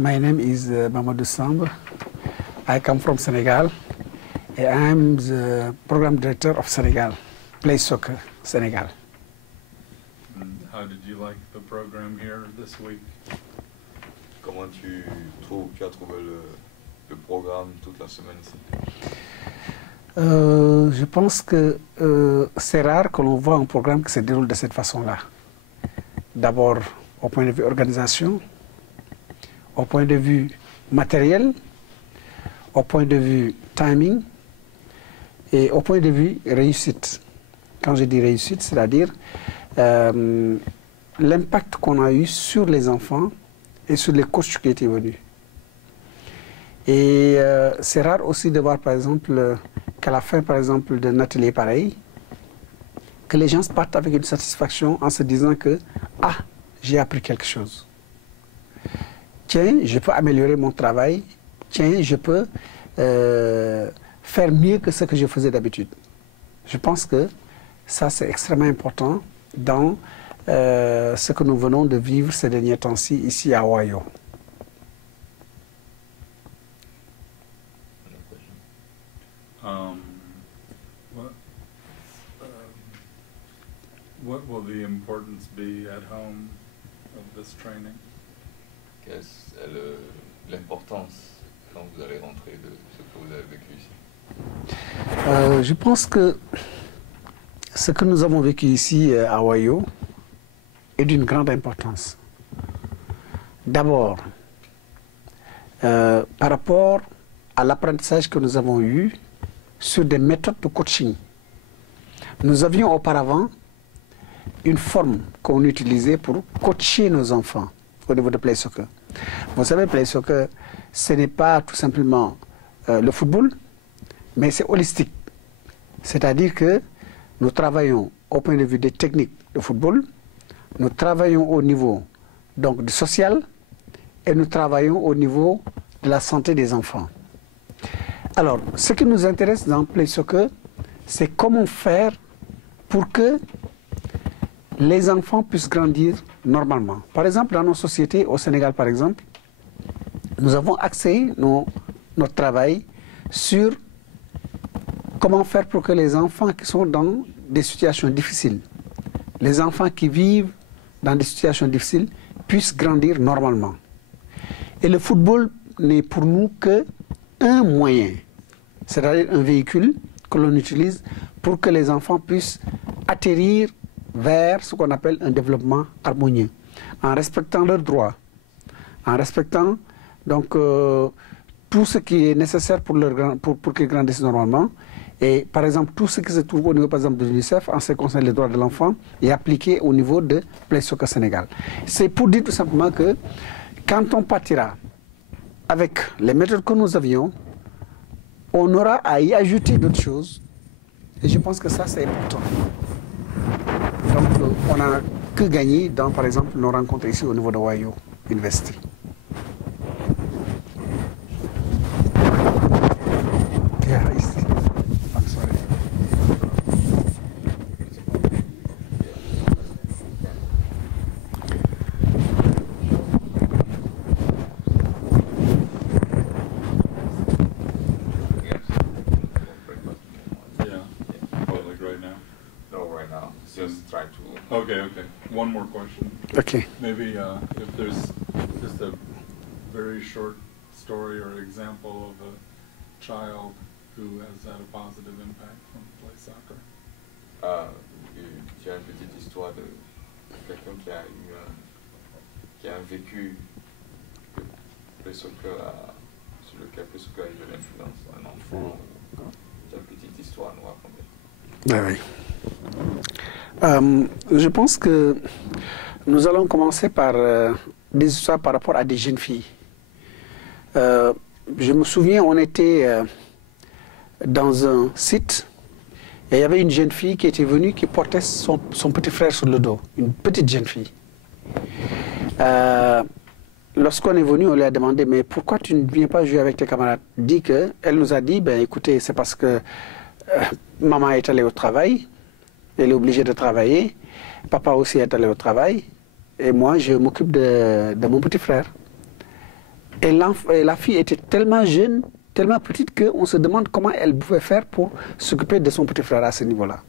My name is Mamadou Samb. I come from Senegal. And I'm the program director of Senegal, Play Soccer Senegal. And how did you like the program here this week? Comment tu as trouvé le programme toute la semaine ici? Je pense que c'est rare que l'on voit un programme qui se déroule de cette façon-là. D'abord, au point de vue organisation, au point de vue matériel, au point de vue timing et au point de vue réussite. Quand je dis réussite, c'est-à-dire l'impact qu'on a eu sur les enfants et sur les coachs qui étaient venus. Et c'est rare aussi de voir, par exemple, qu'à la fin, par exemple, d'un atelier pareil, que les gens partent avec une satisfaction en se disant que « Ah, j'ai appris quelque chose. Tiens, je peux améliorer mon travail. Tiens, je peux faire mieux que ce que je faisais d'habitude. » Je pense que ça, c'est extrêmement important dans ce que nous venons de vivre ces derniers temps-ci ici à Ohio. What will the importance be at home of this training? Quelle est l'importance quand vous allez rentrer de ce que vous avez vécu ici? Je pense que ce que nous avons vécu ici à Ohio est d'une grande importance. D'abord, par rapport à l'apprentissage que nous avons eu sur des méthodes de coaching. Nous avions auparavant une forme qu'on utilisait pour coacher nos enfants au niveau de Play Soccer. Vous savez, Play Soccer, ce n'est pas tout simplement le football, mais c'est holistique. C'est-à-dire que nous travaillons au point de vue des techniques de football, nous travaillons au niveau donc, du social et nous travaillons au niveau de la santé des enfants. Alors, ce qui nous intéresse dans Play Soccer, c'est comment faire pour que les enfants puissent grandir normalement. Par exemple, dans nos sociétés, au Sénégal par exemple, nous avons axé notre travail sur comment faire pour que les enfants qui sont dans des situations difficiles, les enfants qui vivent dans des situations difficiles, puissent grandir normalement. Et le football n'est pour nous qu'un moyen, c'est-à-dire un véhicule que l'on utilise pour que les enfants puissent atterrir vers ce qu'on appelle un développement harmonieux, en respectant leurs droits, en respectant donc tout ce qui est nécessaire pour qu'ils grandissent normalement. Et par exemple, tout ce qui se trouve au niveau par exemple de l'UNICEF en ce qui concerne les droits de l'enfant est appliqué au niveau de Play Soccer Sénégal. C'est pour dire tout simplement que quand on partira avec les méthodes que nous avions, on aura à y ajouter d'autres choses. Et je pense que ça, c'est important. Donc, on n'a que gagné dans, par exemple, nos rencontres ici au niveau de Ohio University. Yeah, I'm sorry. Okay. One more question. Okay. Maybe if there's just a very short story or example of a child who has had a positive impact from Play Soccer. Tu as une petite histoire de quelqu'un qui a vécu Play Soccer sur lequel Play Soccer a eu de l'influence, un enfant. Tu as une petite histoire à nous raconter. Oui. Je pense que nous allons commencer par des histoires par rapport à des jeunes filles. Je me souviens, on était dans un site et il y avait une jeune fille qui était venue qui portait son petit frère sur le dos, une petite jeune fille. Lorsqu'on est venu, on lui a demandé « Mais pourquoi tu ne viens pas jouer avec tes camarades ?» Elle nous a dit « Ben écoutez, c'est parce que maman est allée au travail. Elle est obligée de travailler. Papa aussi est allé au travail. Et moi, je m'occupe de mon petit frère. » Et la fille était tellement jeune, tellement petite qu'on se demande comment elle pouvait faire pour s'occuper de son petit frère à ce niveau-là.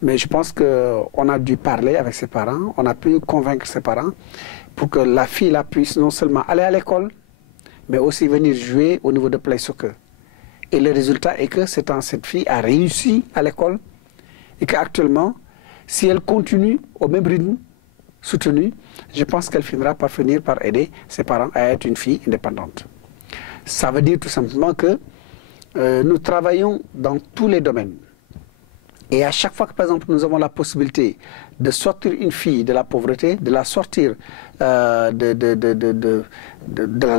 Mais je pense qu'on a dû parler avec ses parents, on a pu convaincre ses parents pour que la fille là puisse non seulement aller à l'école, mais aussi venir jouer au niveau de play soccer. Et le résultat est que cette fille a réussi à l'école et qu'actuellement, si elle continue au même rythme soutenu, je pense qu'elle finira par finir par aider ses parents à être une fille indépendante. Ça veut dire tout simplement que nous travaillons dans tous les domaines. Et à chaque fois que, par exemple, nous avons la possibilité de sortir une fille de la pauvreté, de la sortir de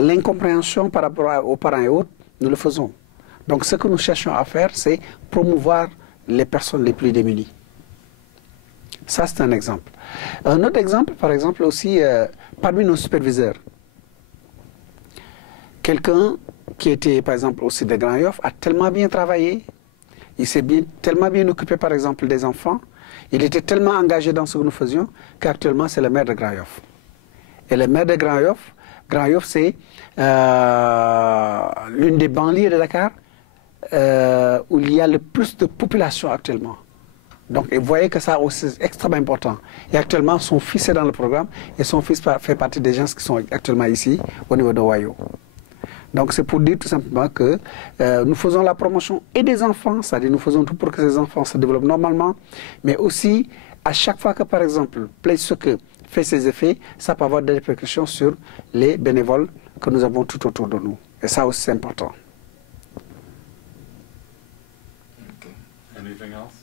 l'incompréhension par rapport aux parents et autres, nous le faisons. Donc ce que nous cherchons à faire, c'est promouvoir les personnes les plus démunies. Ça, c'est un exemple. Un autre exemple, par exemple, aussi, parmi nos superviseurs, quelqu'un qui était, par exemple, aussi de Grand Yoff, a tellement bien travaillé, il s'est tellement bien occupé, par exemple, des enfants, il était tellement engagé dans ce que nous faisions, qu'actuellement, c'est le maire de Grand Yoff. Et le maire de Grand Yoff, c'est l'une des banlieues de Dakar où il y a le plus de population actuellement. Donc, et vous voyez que ça aussi c'est extrêmement important. Et actuellement, son fils est dans le programme et son fils fait partie des gens qui sont actuellement ici, au niveau de Wayo. Donc, c'est pour dire tout simplement que nous faisons la promotion et des enfants, c'est-à-dire nous faisons tout pour que ces enfants se développent normalement, mais aussi, à chaque fois que, par exemple, Play Soccer fait ses effets, ça peut avoir des répercussions sur les bénévoles que nous avons tout autour de nous. Et ça aussi, c'est important. Anything else?